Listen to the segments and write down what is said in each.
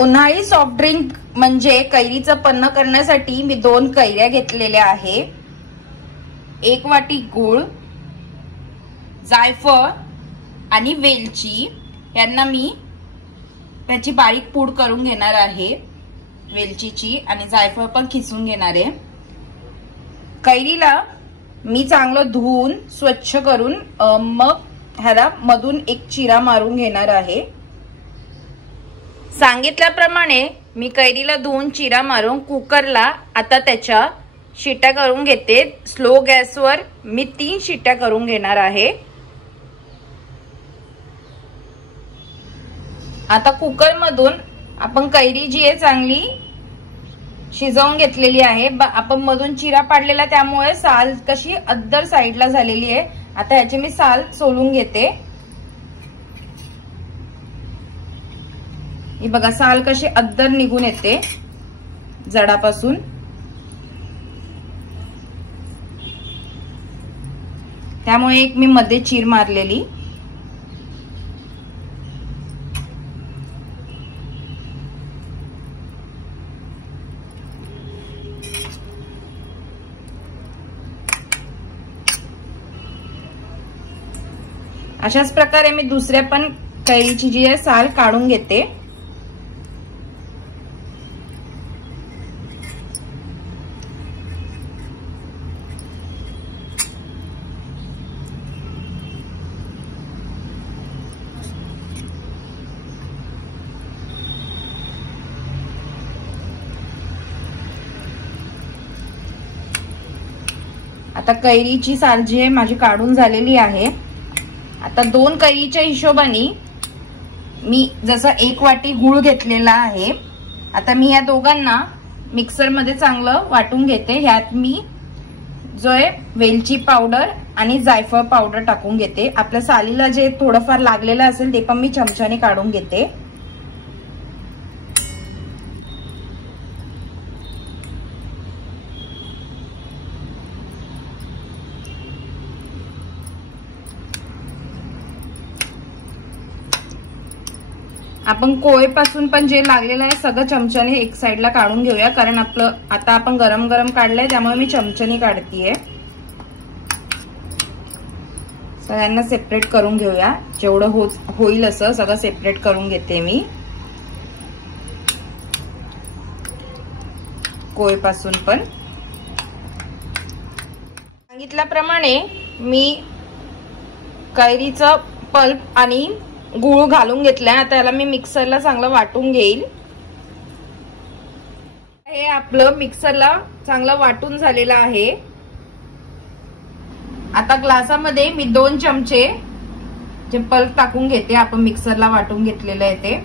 उन्हाळी soft drink म्हणजे कैरीचं पन्ह करण्यासाठी मी 2 कैऱ्या घेतलेल्या आहे, 1 वाटी गूळ, जायफळ आणि वेलची यांना मी त्याची बारीक पूड करून घेणार आहे। वेलचीची आणि जायफळ पण खिसून घेणार आहे। कैरीला मी चांगलं धुवून स्वच्छ करून मग ह्याला मधून एक चिरा मारून घेणार आहे। सांगितल्याप्रमाणे मी कैरीला धुवून चिरा मारून कुकरला आता त्याच्या शिट्या करून घेते। स्लो गॅसवर मी 3 शिट्या करून घेणार आहे। आता कुकर मधून आपण कैरी जी आहे चांगली शिजवून घेतलेली आहे। आपण मधून चिरा पाडलेला त्यामुळे साल कशी अद्दर साइडला झालेली आहे। आता ह्याची मी साल सोलून घेते। ही बघा साल कशी अद्दर निघून येते जडापासून। त्यामुळे एक मी मध्ये चीर मारलेली। अशाच प्रकारे मी दुसऱ्या पण कैरीची जी आहे साल काढून घेते। आता कैरीची साल जी आहे माझी काढून झालेली आहे। आता 2 कैरीच्या हिशोबाने मी जसं 1 वाटी गूळ घेतलेला आहे। आता मी या दोघांना मिक्सर मध्ये चांगलं वाटून घेते। ह्यात मी जो आहे वेलची पावडर आणि जायफळ पावडर टाकून घेते। आपल्या सालीला जे थोडंफार लागलेलं असेल ते पण मी चमच्याने काढून घेते। आपण कोळेपासून पण जे लागलेलं आहे सगळं चमच्याने एक साइडला काढून घेऊया, कारण आपलं आता आपण गरम गरम काढलंय त्यामुळे मी चमच्याने काढतीये। सगळ्यांना सेपरेट करून घेऊया, जेवढं होईल असं सगळं सेपरेट करून घेते मी। कोळेपासून पण सांगितल्याप्रमाणे मी कैरीचं पल्प आणि गूळ घालून घेतलाय। आता याला मी मिक्सरला चांगलं वाटून घेईल। हे आपलं मिक्सरला चांगलं वाटून झालेलं आहे। आता ग्लासामध्ये मी 2 चमचे जे पल्प टाकून घेते, आपण मिक्सरला वाटून घेतलेलं आहे ते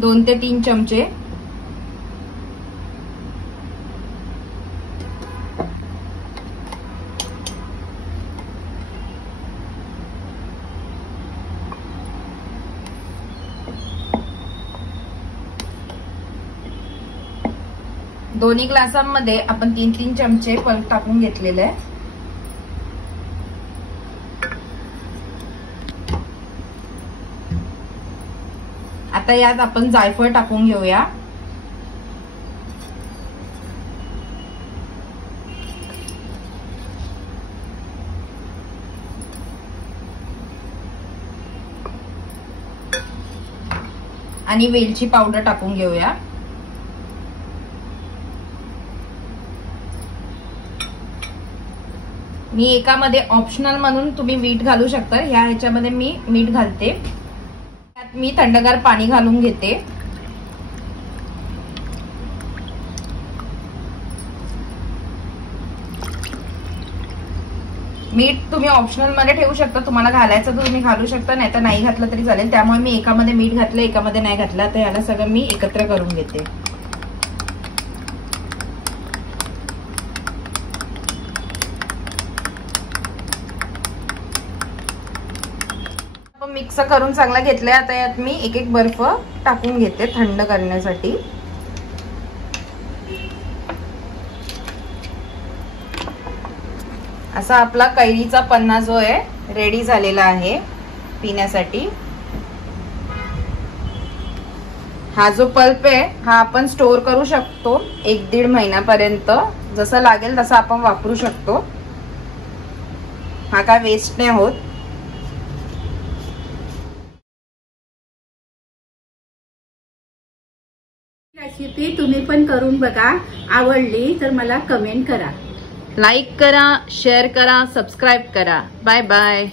2 ते 3 चमचे। दोन्ही ग्लासांमध्ये आपण 3-3 चमचे पल्प टाकून घेतलेले आहे। आता यात आपण जायफळ टाकून घेऊया। आणि वेलची पावडर टाकून घेऊया। मी एकामध्ये ऑप्शनल म्हणून तुम्ही मीठ घालू शकता, ह्या ह्याच्यामध्ये मी मीठ घालते। त्यात मी थंडगार पाणी घालून घेते। मीठ तुम्ही ऑप्शनल मध्ये ठेवू शकता, तुम्हाला घालायचं तर तुम्ही घालू शकता, नाही तर नाही घातलं तरी चालेल। त्यामुळे मी एकामध्ये मीठ घातलं, एकामध्ये नाही घातलं। तर याला सगळं मी एकत्र करून घेते। मिक्स करून चांगला घेतलाय। आता यात मी एक एक बर्फ टाकून घेते थंड करण्यासाठी। असा आपला कैरीचा पन्हा जो आहे रेडी झालेला आहे पिण्यासाठी। हा जो पल्प आहे हा आपण स्टोर करू शकतो 1-1.5 महिन्यापर्यंत, जसं लागेल तसं आपण वापरू शकतो. हा काय वेस्ट नाही होत. रेसिपी तुम्ही पण करून बघा, आवडली तर मला कमेंट करा, लाईक करा, शेअर करा, सबस्क्राईब करा. Bye bye.